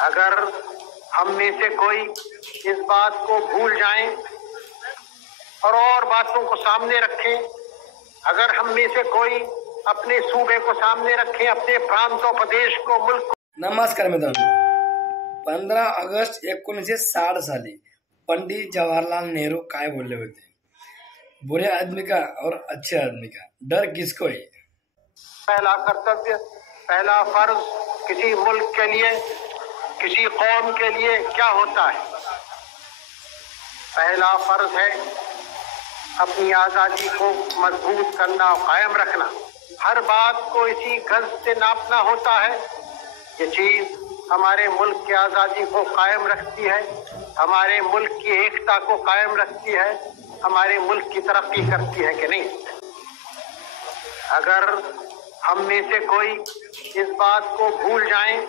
اگر ہم میں سے کوئی اس بات کو بھول جائیں اور باتوں کو سامنے رکھیں، اگر ہم میں سے کوئی اپنے صوبے کو سامنے رکھیں، اپنے پرانتوں پردیش کو، ملک کو. नमस्कार मित्रांनो, 15 ऑगस्ट 1960 साली पंडित जवाहरलाल नेहरू काय बोलले होते? बुरे आदमी का और अच्छे आदमी का डर किसको है? पहला कर्तव्य, पहला फर्ज किसी मुल्क के लिए, किसी कौम के लिए क्या होता है? पहला फर्ज है अपनी आज़ादी को मजबूत करना, कायम रखना. हर बात को इसी गज से नापना होता है. ये चीज हमारे मुल्क की आज़ादी को कायम रखती है, हमारे मुल्क की एकता को कायम रखती है, हमारे मुल्क की तरक्की करती है कि नहीं. अगर हम में से कोई इस बात को भूल जाएं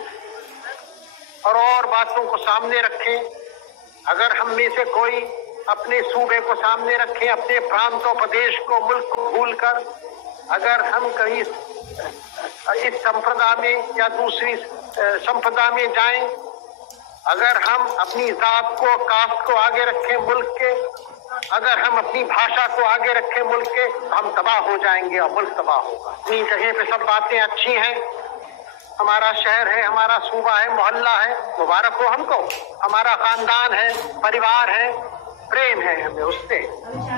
और बातों को सामने रखें, अगर हम में से कोई अपने सूबे को सामने रखें, अपने प्रांतों प्रदेश को, मुल्क को भूल कर अगर हम कहीं इस संप्रदा में या दूसरी संप्रदा में जाएं, अगर हम अपनी जात को, कास्ट को आगे रखें मुल्क के, अगर हम अपनी भाषा को आगे रखें मुल्क के, हम तबाह हो जाएंगे और मुल्क तबाह होगा. अपनी जगह पे सब बातें अच्छी हैं, हमारा शहर है, हमारा सूबा है, मोहल्ला है, मुबारक हो हमको. हमारा खानदान है, परिवार है, प्रेम है हमें उससे.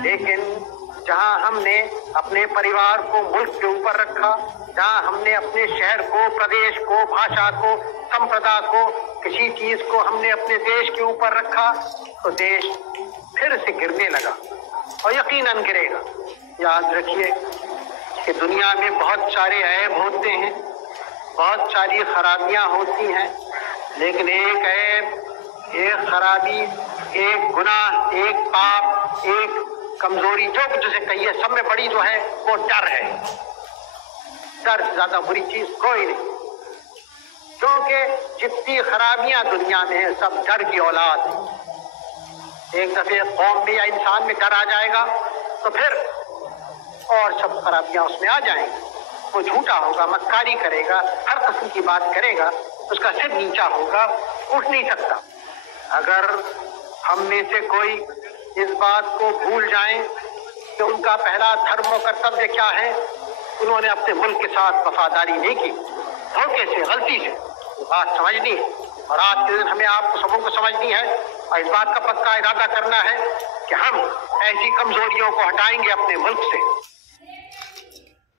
लेकिन जहां हमने अपने परिवार को मुल्क के ऊपर रखा, जहां हमने अपने शहर को, प्रदेश को, भाषा को, संप्रदा को, किसी चीज को हमने अपने देश के ऊपर रखा, तो देश फिर से गिरने लगा और यकीनन गिरेगा. याद रखिए कि दुनिया में बहुत सारे ऐब होते हैं, बहुत सारी खराबियां होती हैं, लेकिन एक ऐब, एक खराबी, एक गुनाह, एक पाप, एक कमजोरी, जो कुछ जैसे कहिए, सब में बड़ी जो है वो डर है. डर से ज्यादा बुरी चीज कोई नहीं, क्योंकि जितनी खराबियां दुनिया में है सब डर की औलाद है. एक दफे कौम में या इंसान में डर आ जाएगा तो फिर और सब खराबियां उसमें आ जाएंगी. वो झूठा होगा, मक्कारी करेगा, हर किस्म की बात करेगा, उसका सिर नीचा होगा, उठ नहीं सकता. अगर हम में से कोई इस बात को भूल जाएं कि उनका पहला धर्म और कर्तव्य क्या है, उन्होंने अपने मुल्क के साथ वफादारी नहीं की, धोखे से, गलती से. बात समझनी है और आज के दिन हमें आपको सबों को समझनी है और इस बात का पक्का इरादा करना है कि हम ऐसी कमजोरियों को हटाएंगे अपने मुल्क से.